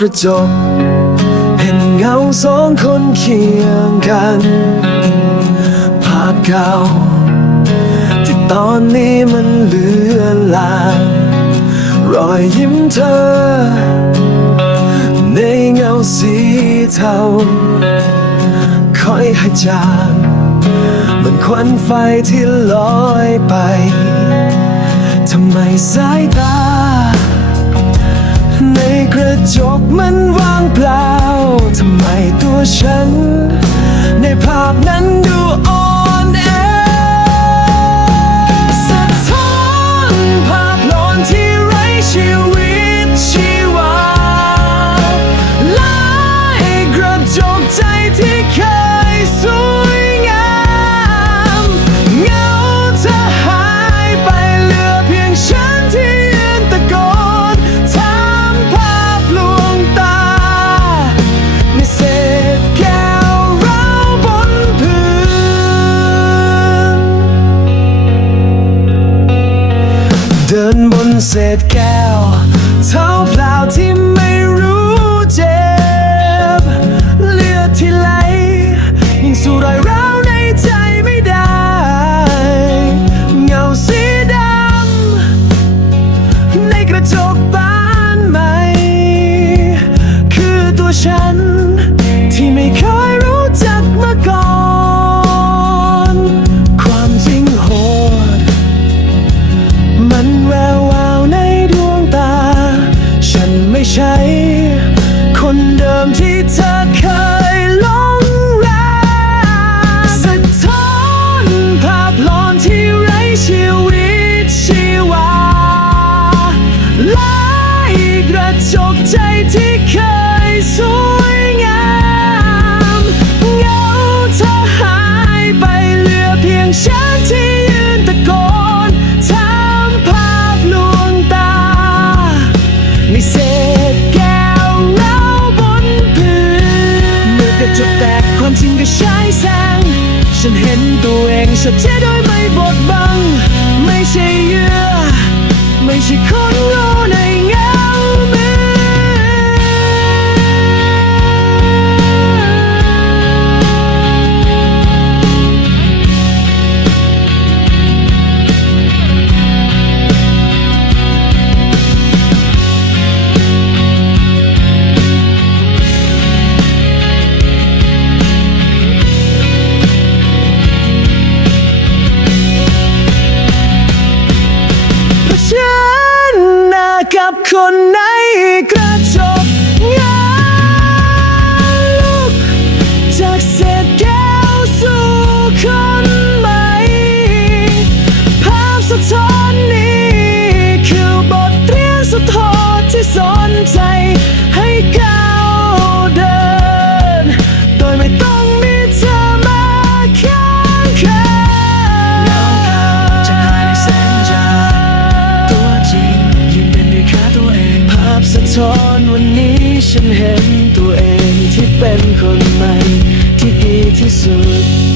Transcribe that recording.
กระจก เห็นเงาสองคนเคียงกัน ภาพเก่า ที่ตอนนี้มันเลือนลางรอยยิ้มเธอ ในเงาสีเทาคอยให้จางเหมือนควันไฟที่ลอยไป ทำไมสายตา ระจกมันว่างเปล่า ทำไมตัวฉัน ในภาพนั้นดูอ่อน นบนเศษแก้ว เท้าเปล่าที่ไม่รู้เจ็บ เลือดที่ไหลยิ่งสู่รอยร้าวในใจไม่ได้ เงาสีดำ ในกระจกบานใหม่ คือตัวฉันที่ไม่เคย ตัวเองชัดโดยไม่บดบัง ไม่ใช่เหยื่อ ไม่ใช่คนโง่ใน กับคนในกระจ ท้อนวันนี้ฉันเห็นตัวเองที่เป็นคนใหม่ที่ดีที่สุด